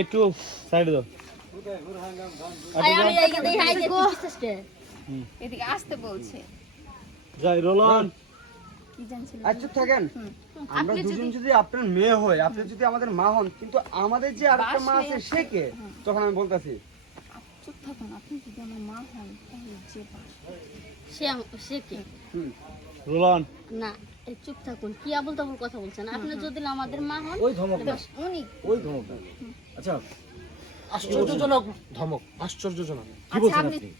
একটু সাইডে দাও। এদিকে আসতে বলছে। যাই রোলন। চুপ থাকেন। আমরা দুজন যদি আপনার মেয়ে হয় আপনি যদি আমাদের মা হন কিন্তু আমাদের যে আরেকটা মা আছে সে কে? তখন আমি বলতাছি। থাকুন আপনি যদি আমার মা হন তাহলে যে সে সে কে হুম না এই চুপ থাকুন কি আবল তাবল কথা বলছেন? আপনি যদি আমাদের মা হন ওই ধমকটা উনি। ওই ধমকটা আচ্ছা আশ্চর্যজনক ধমক আশ্চর্যজনক। কি আচ্ছা বলছেন আপনি আপনি?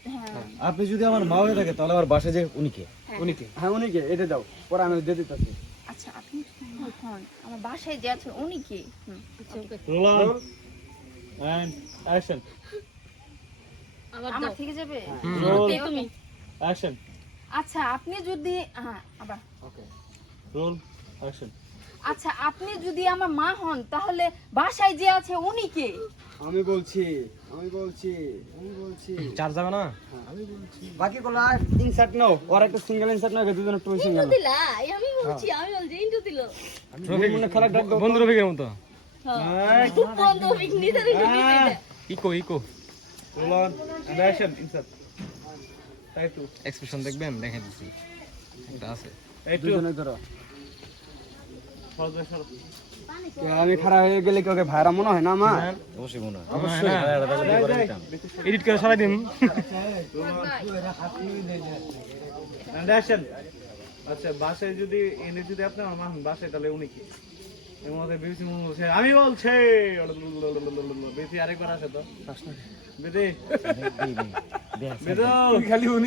হ্যাঁ। যদি আমার মা হয়ে থাকে তাহলে আমার বাসায় যে উনি কে? উনি কে? হ্যাঁ উনি কে? এটা দাও পরে আমি দিয়ে দিতেছি। আচ্ছা আপনি হন আমার বাসায় যে আছে উনি কে? আচ্ছা, ওকে। রোলন। অ্যাকশন আমার থেকে যাবে? রোল। তুমি। অ্যাকশন আচ্ছা আপনি যদি হ্যাঁ আবার। ওকে রোল অ্যাকশন আচ্ছা আপনি যদি আমার মা হন তাহলে বাসায় যে আছে উনি কে? আমি বলছি আমি বলছি আমি বলছি। চার যাবে না? আমি বলছি। বাকি গুলো ইনসার্ট নাও ওর একটা সিঙ্গেল ইনসার্ট নাও দুজন টু সিঙ্গেল দিলা? আমি বলছি আমি বলছি ইন্টু দিল। মনে খেলা ডাক বন্ধু রফিকের মতো। হ্যাঁ। বন্ধ বিঘ্নি ধরে ইকো ইকো। রোলন এন্ড অ্যাকশন তাই তো এক্সপ্রেশন দেখবেন দেখে দিচ্ছি একটা আছে দুজনে ধরো সরো সরো আমি খারাপ হয়ে গেলে কি ওকে ভাইরা মনে হয় না মা অবশ্যই মনে হয় অবশ্যই এডিট করে সরাই দিন আচ্ছা বাসায় যদি এনে যদি আপনার মা হন বাসায় তাহলে উনি কি মনে আমি বলছি বিবিসি আরেকবার আছে তো। বিদু। খালি উনি